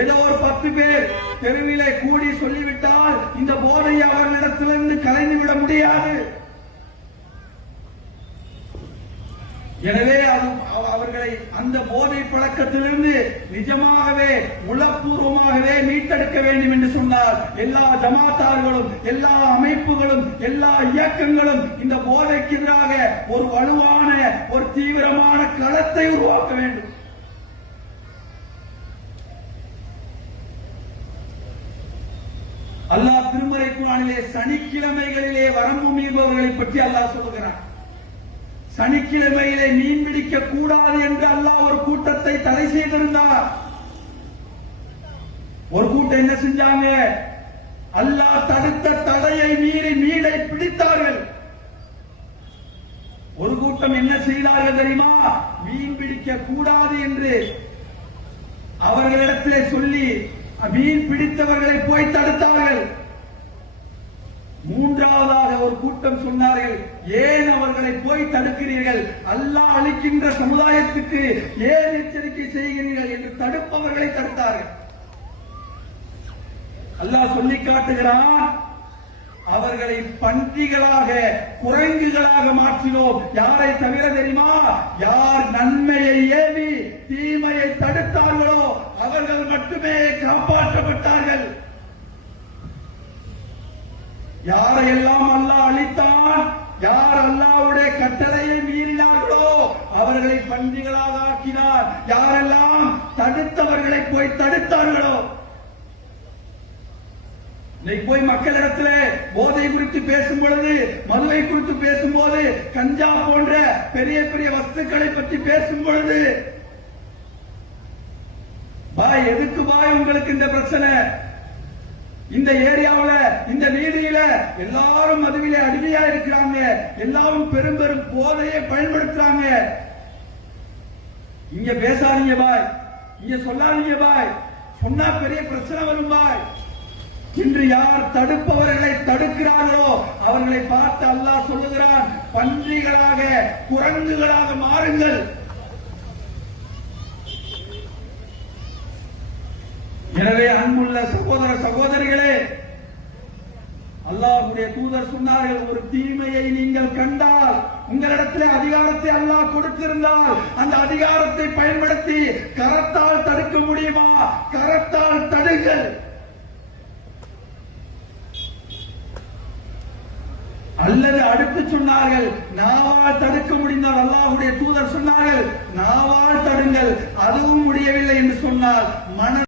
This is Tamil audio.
ஏதோ ஒரு 10 பேர் தெருவிலே கூடி சொல்லிவிட்டால் இந்த போதையை அவர்களிடத்திலிருந்து கலைந்து விட முடியாது. எனவே அவர்களை அந்த போதை பழக்கத்திலிருந்து நிஜமாகவே உளப்பூர்வமாகவே மீட்டெடுக்க வேண்டும் என்று சொன்னார். எல்லா ஜமாத்தார்களும், எல்லா அமைப்புகளும், எல்லா இயக்கங்களும் இந்த போதைக்கு எதிராக ஒரு வலுவான, ஒரு தீவிரமான களத்தை உருவாக்க வேண்டும். அல்லாஹ் திருமறை குர்ஆனிலே சனிக்கிழமைகளிலே வரம்பு மீறுபவர்களை பற்றி அல்லாஹ் சொல்கிறான். சனிக்கிழமையிலே மீன் பிடிக்க கூடாது என்று அல்லாஹ் ஒரு கூட்டத்தை தடை செய்திருந்தார். ஒரு கூட்டம் என்ன செஞ்சாங்க? அல்லாஹ் தடுத்த தடையை மீறி மீனை பிடித்தார்கள். ஒரு கூட்டம் என்ன செய்தார்கள் தெரியுமா? மீன் பிடிக்க கூடாது என்று அவர்களிடத்திலே சொல்லி மீன் பிடித்தவர்களை போய் தடுத்தார்கள். மூன்றாவதாக ஒரு கூட்டம் சொன்னார்கள், ஏன் அவர்களை போய் தடுக்கிறீர்கள்? அல்லாஹ் அளிக்கின்ற சமுதாயத்துக்கு ஏன் எச்சரிக்கை செய்கிறீர்கள் என்று தடுப்பவர்களை தடுத்தார்கள். அல்லாஹ் சொல்லி காட்டுகிறான், அவர்களை பன்றிகளாக, குரங்குகளாக மாற்றினோம். யாரை தவிர தெரியுமா? யார் நன்மையை ஏவி தீமையை தடுத்தார்களோ அவர்கள் மட்டுமே காப்பாற்றப்பட்டார்கள். யாரையெல்லாம் அல்லாஹ் அளித்தான், யார் அல்லாஹ்வுடைய கட்டளையை மீறினார்களோ அவர்களை பன்றிகளாக ஆக்கினார். யாரெல்லாம் தடுத்தவர்களை போய் தடுத்தார்களோ. இன்னைக்கு போய் மக்களிடத்திலே போதை குறித்து பேசும் பொழுது, மதுவை குறித்து பேசும்போது, கஞ்சா போன்ற பெரிய பெரிய வஸ்துக்களை பற்றி பேசும் பொழுது, பாய் எதுக்கு பாய் உங்களுக்கு இந்த பிரச்சனை? இந்த ஏரியாவுல, இந்த வீதியில எல்லாரும் மதுவிலே அடிமையா இருக்கிறாங்க, எல்லாரும் பெரும் பெரும் போதையை பயன்படுத்துறாங்க. இங்க பேசாதீங்க பாய், இங்க சொல்லாதீங்க பாய், சொன்னா பெரிய பிரச்சனை வரும் பாய். இன்று யார் தடுப்பவர்களை தடுக்கிறார்களோ அவர்களை பார்த்து அல்லாஹ் சொல்லுகிறான், பன்றிகளாக, குரங்குகளாக மாறுங்கள். எனவே அன்புள்ள சகோதர சகோதரிகளே, அல்லாஹ்வுடைய தூதர் சொன்னார்கள், ஒரு தீமையை நீங்கள் கண்டால், உங்களிடத்திலே அதிகாரத்தை அல்லாஹ் கொடுத்திருந்தால் அந்த அதிகாரத்தை பயன்படுத்தி கரத்தால் தடுக்க முடியுமா? கரத்தால் தடுங்கள். அல்லது அடுத்து சொன்னார்கள், நாவால் தடுக்க முடிந்தால், அல்லாஹ்வுடைய தூதர் சொன்னார்கள், நாவால் தடுங்கள். அதுவும் முடியவில்லை என்று சொன்னால் மன